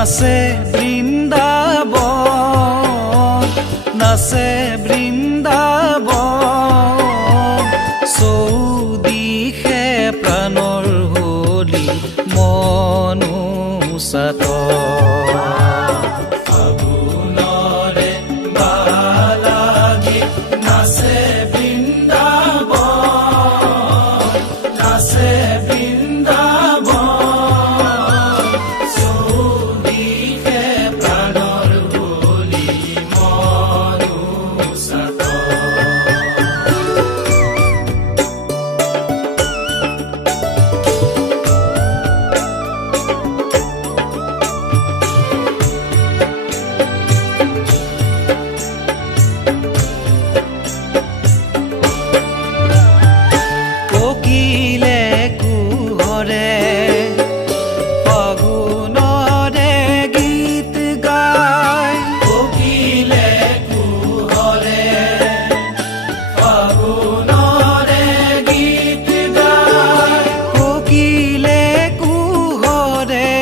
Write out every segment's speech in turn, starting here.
নাচে বৃন্দাবন, নাচে বৃন্দাবন, চৌদিশে প্ৰাণৰ হোলী মনুষ্যাত। ফাগুনৰে বালাগী নাচে বৃন্দাবন, নাচে বৃন্দাবন, চৌদিশে প্ৰাণৰ হোলী মনুষ্যাত। কোকিলে কুহৰে ফাগুনৰে গীত গায়, কোকিলে কুহৰে ফাগুনৰে গীত গায়, কোকিলে কুহৰে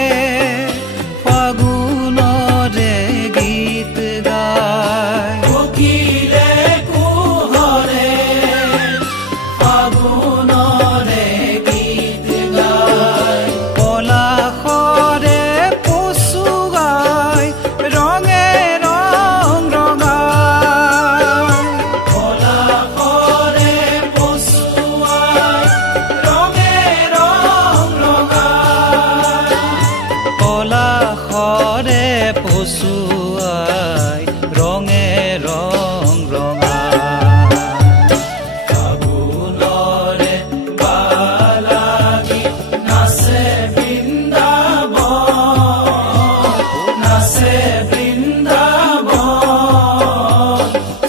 ফাগুনৰে গীত গায়, কোকিলে কুহৰে ফাগুনৰে গীত গায়। পলাশৰে পচুৱাই ৰঙে ৰং ৰঙাই, পলাশৰে পচুৱাই ৰঙে ৰং ৰঙাই, পলাশৰে পচুৱাই ৰঙে ৰং ৰঙাই। ফাগুনৰে বালাগী নাচে বৃন্দাবন, নাচে বৃন্দাবন,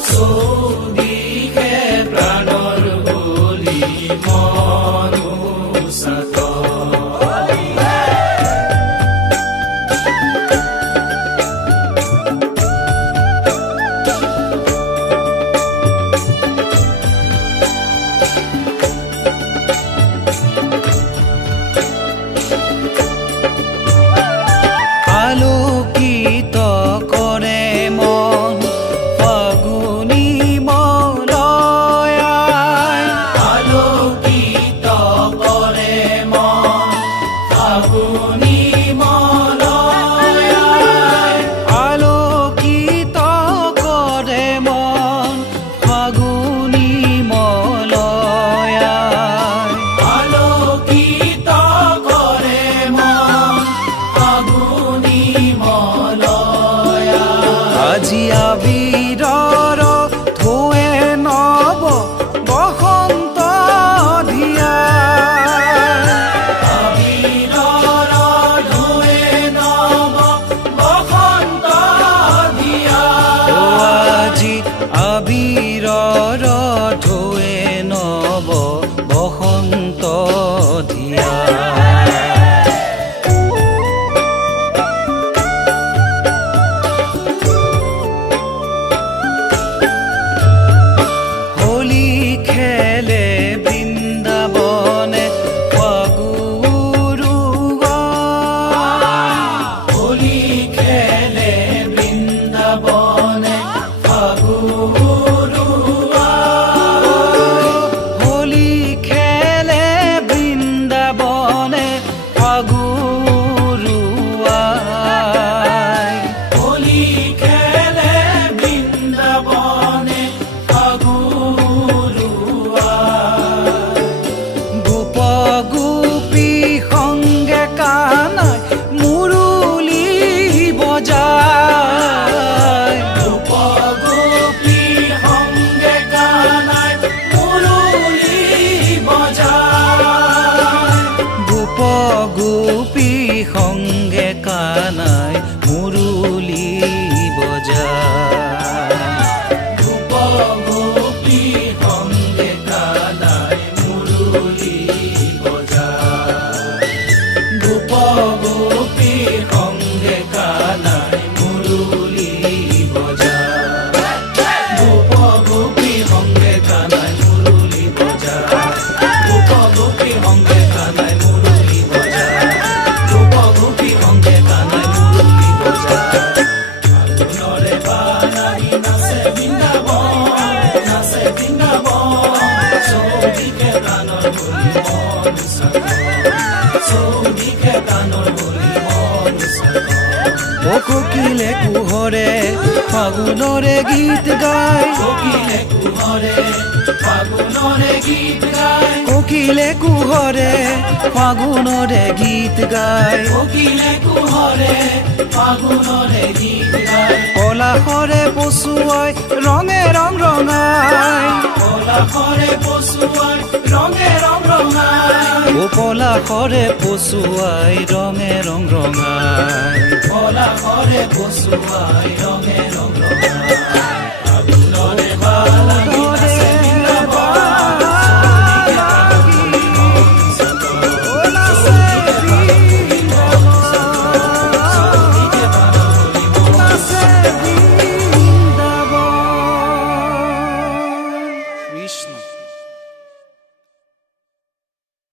চৌদিশে প্ৰাণৰ হোলী মনুষ্যাত। আলোকিত কৰে মন ফাগুনী মলয়াই, আলোকিত কৰে মন ফাগুনী মলয়াই, আলোকিত কৰে মন ফাগুনী মলয়াই, আলোকিত কৰে মন ফাগুনী মলয়াই। আজি আবিৰৰ ঢৌৱে নৱ বসন্ত ধিয়াই, আবিৰৰ ঢৌৱে নৱ বসন্ত ধিয়াই। আজি আবিৰৰ ঢৌৱে নৱ বসন্ত ধিয়াই। হোলী খেলে বৃন্দাবনে ফাগুৰুৱাই, হোলী খেলে বৃন্দাবনে ফাগুৰুৱাই, হোলী খেলে বৃন্দাবনে ফাগুৰুৱাই, হোলী খেলে বৃন্দাবনে ফাগুৰুৱাই। গোপ গোপী সংগে কানাই মুৰুলী বজায়, গোপ গোপী সংগে কানাই মুৰুলী বজায়, গোপ গোপী সংগে কানাই মুৰুলী বজায়, গোপ গোপী সংগে কানাই মুৰুলী বজায়, গোপ গোপী সংগে কানাই মুৰুলী বজায়, গোপ গোপী সংগে কানাই মুৰুলী বজায়, গোপ গোপী সংগে কানাই মুৰুলী বজায়। বুলি মন উচাকৰ চৌদিশে গানৰ বুলি মন উচাকৰ কোকিলে কুহৰে ফাগুনৰে গীত গায় কোকিলে কুহৰে ফাগুনৰে গীত গায় কোকিলে কুহৰে ফাগুনৰে গীত গায় কোকিলে কুহৰে ফাগুনৰে গীত গায় পলাশৰে পচুৱাই ৰঙে ৰং ৰঙাই পলাশৰে পচুৱাই ৰঙে ৰং ৰঙাই পলাশৰে পচুৱাই ৰঙে ৰং ৰঙাই পলাশৰে পচুৱাই ৰঙে ৰং ৰঙাই